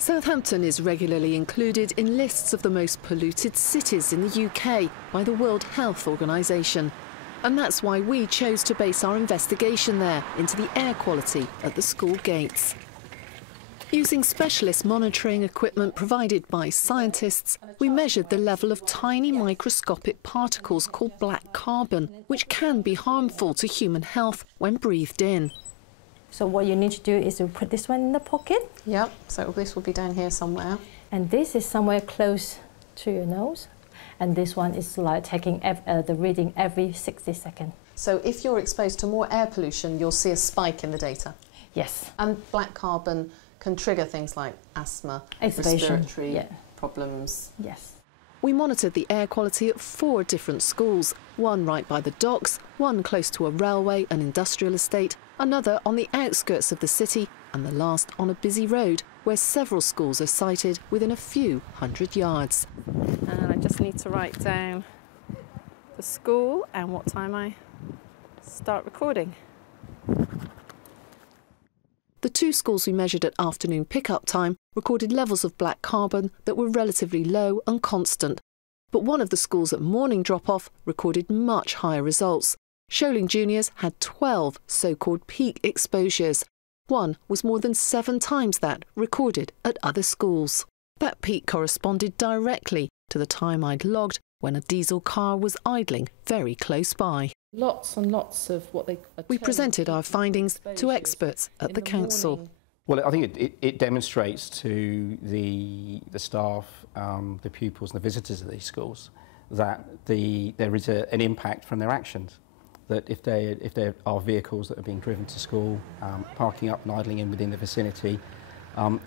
Southampton is regularly included in lists of the most polluted cities in the UK by the World Health Organization. And that's why we chose to base our investigation there into the air quality at the school gates. Using specialist monitoring equipment provided by scientists, we measured the level of tiny microscopic particles called black carbon, which can be harmful to human health when breathed in. So what you need to do is to put this one in the pocket. Yep, so this will be down here somewhere. And this is somewhere close to your nose. And this one is like taking the reading every 60 seconds. So if you're exposed to more air pollution, you'll see a spike in the data? Yes. And black carbon can trigger things like asthma, respiratory problems? Yes. We monitored the air quality at 4 different schools, one right by the docks, one close to a railway and industrial estate, another on the outskirts of the city, and the last on a busy road where several schools are sited within a few hundred yards. And I just need to write down the school and what time I start recording. The 2 schools we measured at afternoon pick-up time recorded levels of black carbon that were relatively low and constant. But one of the schools at morning drop-off recorded much higher results. Sholing Juniors had 12 so-called peak exposures. One was more than 7 times that recorded at other schools. That peak corresponded directly to the time I'd logged when a diesel car was idling very close by. Lots and lots of what they... We presented our findings to experts at the council. Well, I think it demonstrates to the staff, the pupils and the visitors of these schools that there is an impact from their actions. That if there are vehicles that are being driven to school, parking up and idling in within the vicinity,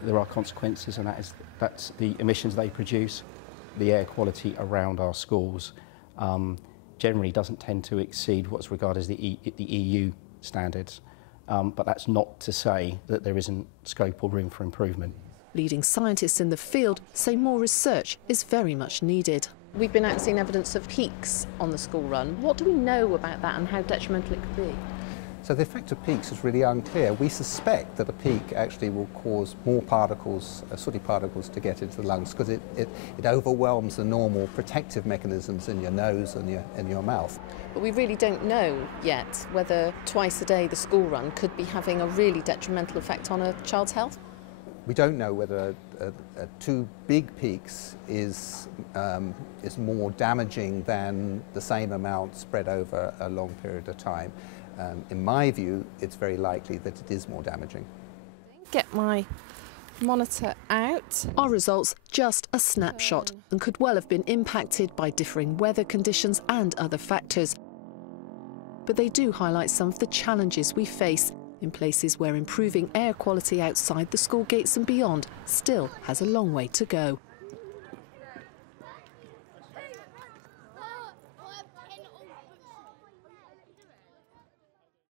there are consequences, and that's the emissions they produce, the air quality around our schools. Generally doesn't tend to exceed what's regarded as the EU standards, but that's not to say that there isn't scope or room for improvement. Leading scientists in the field say more research is very much needed. We've been out and seen evidence of peaks on the school run. What do we know about that and how detrimental it could be? So the effect of peaks is really unclear. We suspect that a peak actually will cause more particles, sooty particles, to get into the lungs because it overwhelms the normal protective mechanisms in your nose and your mouth. But we really don't know yet whether twice a day the school run could be having a really detrimental effect on a child's health. We don't know whether 2 big peaks is more damaging than the same amount spread over a long period of time. In my view, it's very likely that it is more damaging. Get my monitor out. Our results just a snapshot and could well have been impacted by differing weather conditions and other factors. But they do highlight some of the challenges we face in places where improving air quality outside the school gates and beyond still has a long way to go.